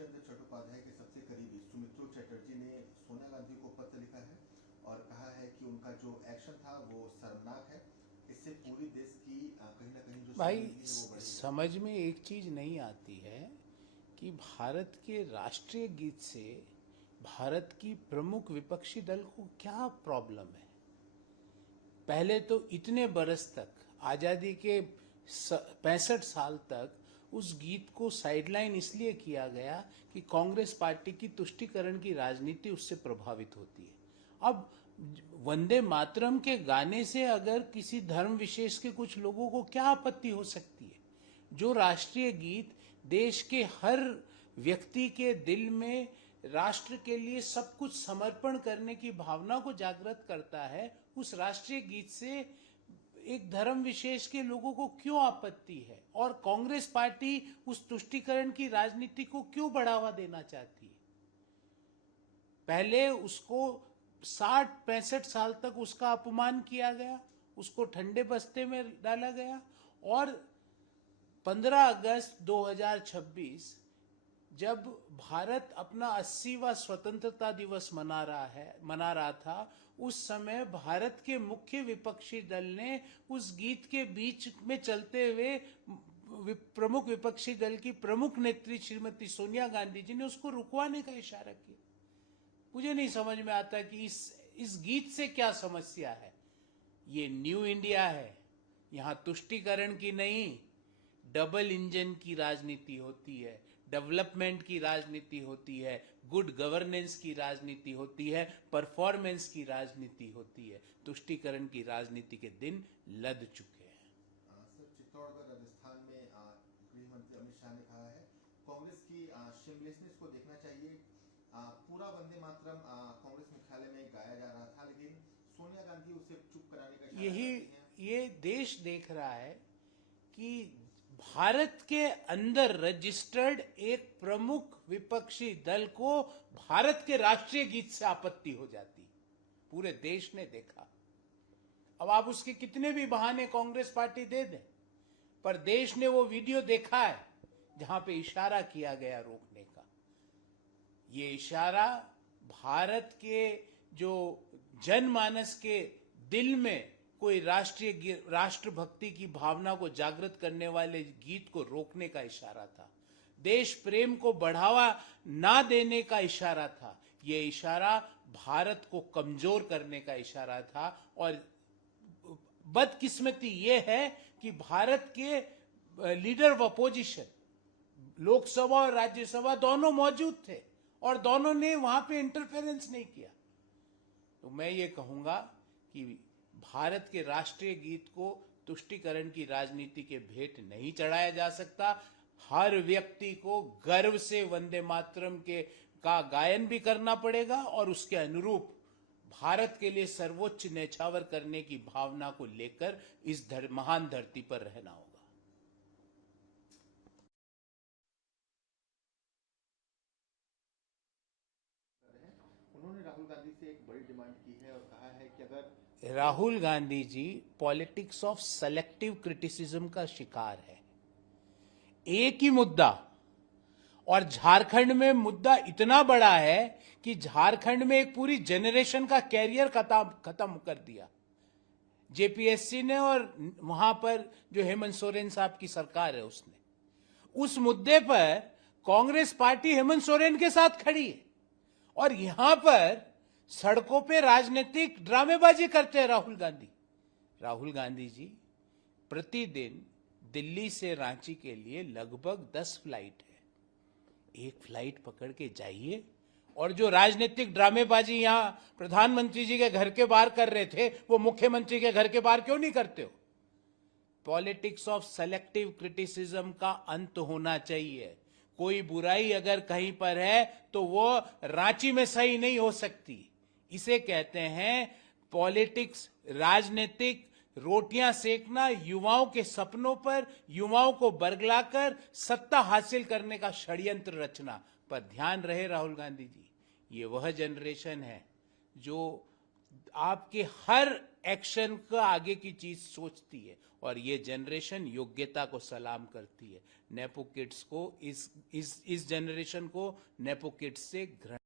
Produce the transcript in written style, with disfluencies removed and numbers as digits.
चंद्र चट्टोपाध्याय के सबसे करीबी सुमित्रो चटर्जी ने सोनिया गांधी को पत्र लिखा है और कहा है कि उनका जो एक्शन था वो शर्मनाक है। इससे पूरी देश की कहीं ना कहीं जो भाई शर्मिंदगी है वो बढ़ेगी। समझ में एक चीज नहीं आती है कि भारत के राष्ट्रीय गीत से भारत की प्रमुख विपक्षी दल को क्या प्रॉब्लम है। पहले तो इतने बरस तक आजादी के 65 साल तक उस गीत को साइडलाइन इसलिए किया गया कि कांग्रेस पार्टी की तुष्टीकरण की राजनीति उससे प्रभावित होती है। अब वंदे मातरम के गाने से अगर किसी धर्म विशेष के कुछ लोगों को क्या आपत्ति हो सकती है? जो राष्ट्रीय गीत देश के हर व्यक्ति के दिल में राष्ट्र के लिए सब कुछ समर्पण करने की भावना को जागृत करता है, उस राष्ट्रीय गीत से एक धर्म विशेष के लोगों को क्यों आपत्ति है? और कांग्रेस पार्टी उस तुष्टीकरण की राजनीति को क्यों बढ़ावा देना चाहती है? पहले उसको 60-65 साल तक उसका अपमान किया गया, उसको ठंडे बस्ते में डाला गया, और 15 अगस्त 2026 जब भारत अपना 80वां स्वतंत्रता दिवस मना रहा था, उस समय भारत के मुख्य विपक्षी दल ने उस गीत के बीच में चलते हुए प्रमुख विपक्षी दल की प्रमुख नेत्री श्रीमती सोनिया गांधी जी ने उसको रुकवाने का इशारा किया। मुझे नहीं समझ में आता कि इस गीत से क्या समस्या है। ये न्यू इंडिया है, यहां तुष्टीकरण की नहीं, डबल इंजन की राजनीति होती है, डेवलपमेंट की राजनीति होती है, गुड गवर्नेंस की राजनीति होती है, परफॉर्मेंस की राजनीति होती है। तुष्टीकरण की राजनीति के दिन लद चुके हैं। सर, चित्तौड़गढ़ राजस्थान में गृह मंत्री अमित शाह ने कहा है कांग्रेस की शेमलेसनेस को देखना चाहिए। पूरा वंदे मातरम कांग्रेस मुख्यालय में गाया जा रहा था, लेकिन सोनिया गांधी उसे चुप कराने का इशारा करती हैं। ये देश देख रहा है कि भारत के अंदर रजिस्टर्ड एक प्रमुख विपक्षी दल को भारत के राष्ट्रीय गीत से आपत्ति हो जाती, पूरे देश ने देखा। अब आप उसके कितने भी बहाने कांग्रेस पार्टी दे दें, पर देश ने वो वीडियो देखा है जहां पे इशारा किया गया रोकने का। ये इशारा भारत के जो जनमानस के दिल में कोई राष्ट्रभक्ति की भावना को जागृत करने वाले गीत को रोकने का इशारा था, देश प्रेम को बढ़ावा ना देने का इशारा था। ये इशारा भारत को कमजोर करने का इशारा था। और बदकिस्मती ये है कि भारत के लीडर ऑफ अपोजिशन लोकसभा और राज्यसभा दोनों मौजूद थे और दोनों ने वहां पे इंटरफेरेंस नहीं किया। तो मैं ये कहूंगा कि भारत के राष्ट्रीय गीत को तुष्टीकरण की राजनीति के भेंट नहीं चढ़ाया जा सकता। हर व्यक्ति को गर्व से वंदे मातरम का गायन भी करना पड़ेगा और उसके अनुरूप भारत के लिए सर्वोच्च न्यौछावर करने की भावना को लेकर इस महान धरती पर रहना होगा। उन्होंने राहुल गांधी से एक बड़ी डिमांड की है और कहा है कि अगर Rahul Gandhi ji politics of selective criticism का शिकार है। एक ही मुद्दा, और झारखंड में मुद्दा इतना बड़ा है कि झारखंड में एक पूरी जनरेशन का कैरियर खत्म कर दिया जेपीएससी ने, और वहां पर जो हेमंत सोरेन साहब की सरकार है उसने। उस मुद्दे पर कांग्रेस पार्टी हेमंत सोरेन के साथ खड़ी है और यहां पर सड़कों पे राजनीतिक ड्रामेबाजी करते हैं राहुल गांधी। राहुल गांधी जी प्रतिदिन दिल्ली से रांची के लिए लगभग 10 फ्लाइट है। एक फ्लाइट पकड़ के जाइए, और जो राजनीतिक ड्रामेबाजी यहां प्रधानमंत्री जी के घर के बाहर कर रहे थे वो मुख्यमंत्री के घर के बाहर क्यों नहीं करते हो? पॉलिटिक्स ऑफ सेलेक्टिव क्रिटिसिज्म का अंत होना चाहिए। कोई बुराई अगर कहीं पर है तो वो रांची में सही नहीं हो सकती। इसे कहते हैं पॉलिटिक्स, राजनीतिक रोटियां सेकना, युवाओं के सपनों पर युवाओं को बरगलाकर सत्ता हासिल करने का षड्यंत्र रचना। पर ध्यान रहे राहुल गांधी जी, ये वह जनरेशन है जो आपके हर एक्शन का आगे की चीज सोचती है, और ये जनरेशन योग्यता को सलाम करती है। नेपो किड्स को इस जनरेशन को नेपो किड्स से घृणा